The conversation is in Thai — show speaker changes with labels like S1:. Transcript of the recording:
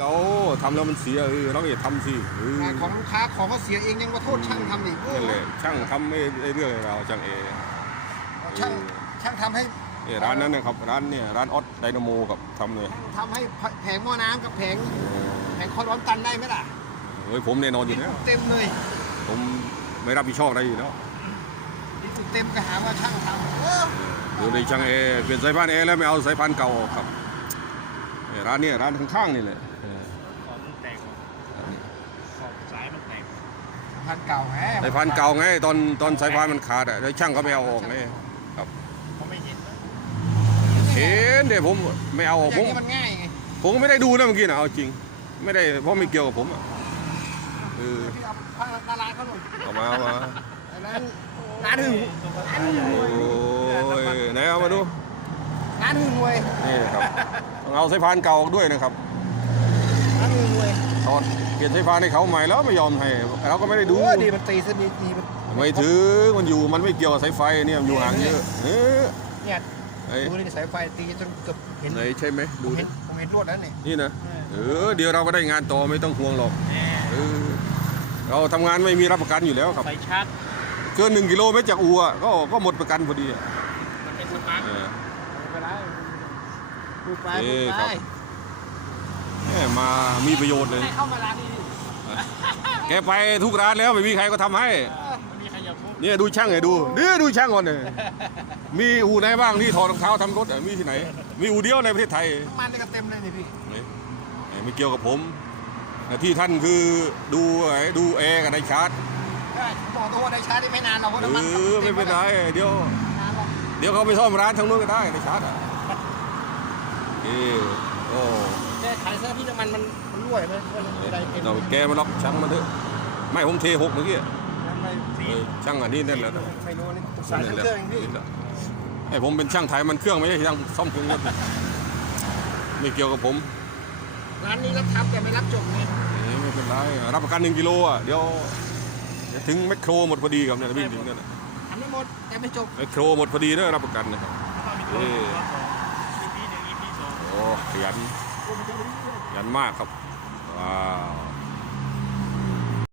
S1: เราทำแล้วมันเสียเออเราอย่าทำสิเออ
S2: ของลูกค้าของเขาเสียเองยังมาโทษช่างทำอีกโอ้
S1: นั่นแหละช่างทำไม่ได้เรื่องเราช่างเอ
S2: ช่างช่างทำให้
S1: เออร้านนั้นนะครับร้านเนี่ยร้านออสไดนาโมกับทำเลย
S2: ทำให้แผงหม้อน้ำกับแผงแผงคอร้อนตันได้ไหมล่ะ
S1: เฮ้ยผมแน่นอนอยู่แล้ว
S2: เต็มเลย
S1: ผมไม่รับผิดชอบอะไรอยู่แล้ว
S2: ดินเต็มก็หาว่าช่างทำเออ
S1: ดูในช่างเอเปลี่ยนสายพานเอแล้วไม่เอาสายพานเก่าออกครับเออร้านเนี้ร้านข้างๆนี่แหละเออ
S3: ขอบมันแตกขอบสายมันแตก
S2: พันเก่าแหม
S1: สายพานเก่าไงตอนตอนสายพานมันขาดอะแล้วช่างเขาไม่เอาออกไงครับ
S3: เขาไม่เห็นนะ
S1: เห็นเดี๋ยวผมไม่เอาออก
S2: อ
S1: ผ
S2: ย่าง
S1: ม
S2: นี้มันง่ายไง
S1: ผมก็ไม่ได้ดูนะเมื่อกี้นะเอาจริง ไม่ได้เพราะไม่เกี่ยวกับผมอะเออ
S2: พี่เอาผ้าหน้าร้านเขาหน่อย
S1: เอามาเอามา
S2: ร้านร้านหึงร้านหึงห
S1: โอ้
S2: วย
S1: ยไหนเอามาดู
S2: ร้านหึงหวย
S1: นี่ครับต้องเอาสายพานเก่าออกด้วยนะครับ
S2: ร้านหึงหวย
S1: ถอดเปลี่ยนสายพานให้เขาใหม่แล้วไม่ยอมให้เราก็ไม่ได้ดู
S2: โอ้ยดีมันตีซะดีดีมัน
S1: ไม่ถือมันอยู่มันไม่เกี่ยวกับสายไฟเนี่ยมันอยู่ห่างเยอะเออ
S2: เนี่ย
S1: ไอ้
S2: ดูนี่สายไฟตีจนเกือบเห็น
S1: ไหนใช่ไหมดู
S2: เห็
S1: ดิ
S2: นผมเห็นรวดแล้วเนี่ย
S1: นี่นะเออเดี๋ยวเราก็ได้งานต่อไม่ต้องห่วงหรอก
S3: แหม
S1: เออเราทำงานไม่มีรับประกันอยู่แล้วครับ
S3: ไฟชาร์จ
S1: เกินหนึ่งกิโลเมตรจากอู่อะก็ก็หมดประกันพอดีอะ
S3: มันเป็นสปาร์ค
S1: เออ
S2: ไม่เป็นไรพูดไป
S1: เอ๊
S2: พูดะไป
S1: ครับแห มมามีประโยชน์เลย
S2: ให้เข้ามาร้านนี้ดิ
S1: แกไปทุกร้านแล้วไม่มีใครก็ทำให้
S3: มันมีขยับมุก
S1: เนี่ยดูช่างไงดูเนี่ยดูช่างก่อนเนี่ยมีอู่ไหนบ้างที่ถอดรองเท้าทำรถอะมีที่ไหน มีอู่เดียวในประเทศไทย
S2: น้ำมันนี่ก็เต็มเลยนี่พี่
S1: นี่ไม่เกี่ยวกับผมหน้าที่ท่านคือดูไอ้ดูแอร์กับไดชาร์จ
S2: ได้ผมบอกตัวว่าได้ชาร์จได้ไม่นานเราก็
S1: เอ
S2: น้ำมัน
S1: อไม่เป็นไรเดี๋ยว
S2: นานหรอก
S1: เดี๋ยวเขาไปซ่อมร้านทางนู้นก็ได้ไดชาร์จอะเออโอ้
S2: แก้ไขซะพี่น้ำมันมันมันรั่วเลยมันอะไรเต็ม
S1: เราแกมาล็อกช่างมันเถอะไม่ผมเทหกเมื่อกี้
S2: ทำไม
S1: เออช่างอันนี้นั่นแหละนะ
S2: ไม่รู้นี่สายเครื่องเองพี่
S1: ให้ผมเป็นช่างถ่ายมันเครื่องไม่ใช่ช่างซ่อมเครื่องรถไม่เกี่ยวกับผม
S2: ร้านนี้รับทำแต่ไม่รับจบไง
S1: เอ้ยไม่เป็นไรรับประกันหนึ่งกิโลอะเดี๋ยวเดี๋ยวถึงแมคโครหมดพอดีครับเนี่ยวิ่งถึงเนี่ยนะ
S2: ทำไม่หมดแต่ไม่จบ
S1: แมคโครหมดพอดีเด้อรับประกันนะครับ
S3: แล้วก็มีตัวตัวสอง EP หนึ่ง EP สอง
S1: โอ้ขยันข ยันมากครับว้าว